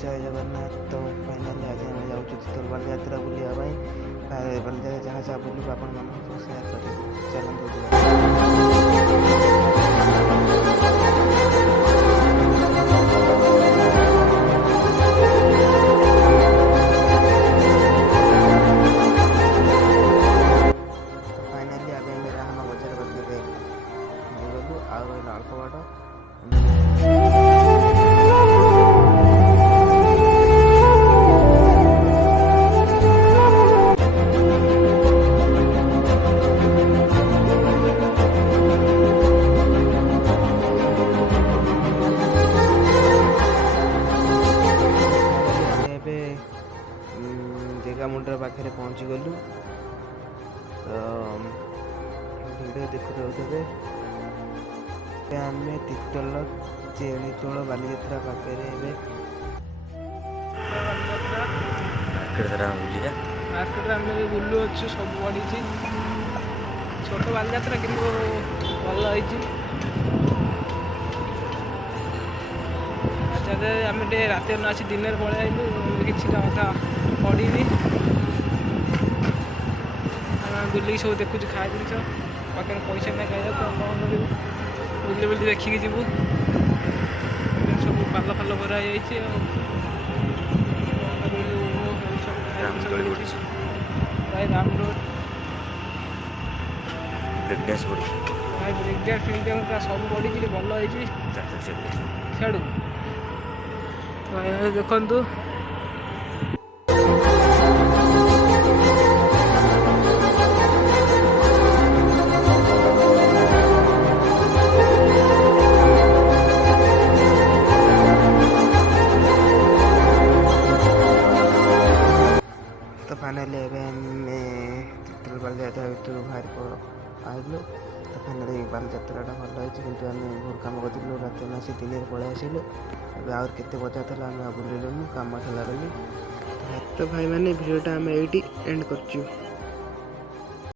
जय जगन्नाथ। तो फाइनाली आज आम जाऊँ चित्तौड़ बालीजात्रा बुलिया बालीजात्रा जहाँ जहाँ बुलू आपण मानक सेयार करेंगे। चलते फाइनाली आगे मेरा हम बजार पाखे गलु आ रहा अल्प बाट जगह मुंडर पाखे पहुँची गलु। तो वीडियो देखुथे आम तिर्तोल चेणीतोल बालीजात्रा पाखे मार्केट आम बुलु अच्छु सब बढ़ी छोट बालीजात्रा कि भल आम रात न आसी दिन पलि आइलु कि कथा पड़ी बुलिक सब देखु खाए जिन पाखे पैसा ना खाया तो कौन करूँ बुले बुले देखिकी जीवु सब पाल फाल भरा राम रोड सब बढ़ी भल सियाड़ू देखु तो फाइनाली तिर्तोल बालीजात्रा भर बाहर आइलु। तो फाइनाली बालीजात्राटा भल होती कि आम भोर कम करूँ रात न आसी दिन पलि आसिलु। आउर केते बजा था आम बुलूँ कम था बोली। तो भाई मैंने भिडियोटा आम ये एंड कर।